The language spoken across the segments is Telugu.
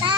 Bye.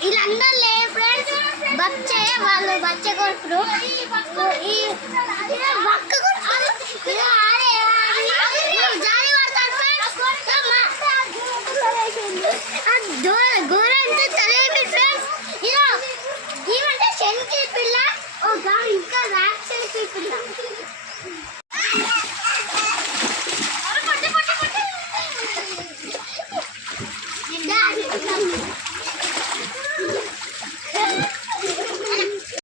వీళ్ళందరూ లే ఫ్రెండ్స్ బచ్చే వాళ్ళు? బచ్చ కొడుకులు? ఈ ఆడే గోరంతా తలేపి ఫ్రెండ్స్ ఇలా ఏమంటే శంకి పిల్ల. ఓ గా ఇంకా రాక్షసి పిల్ల.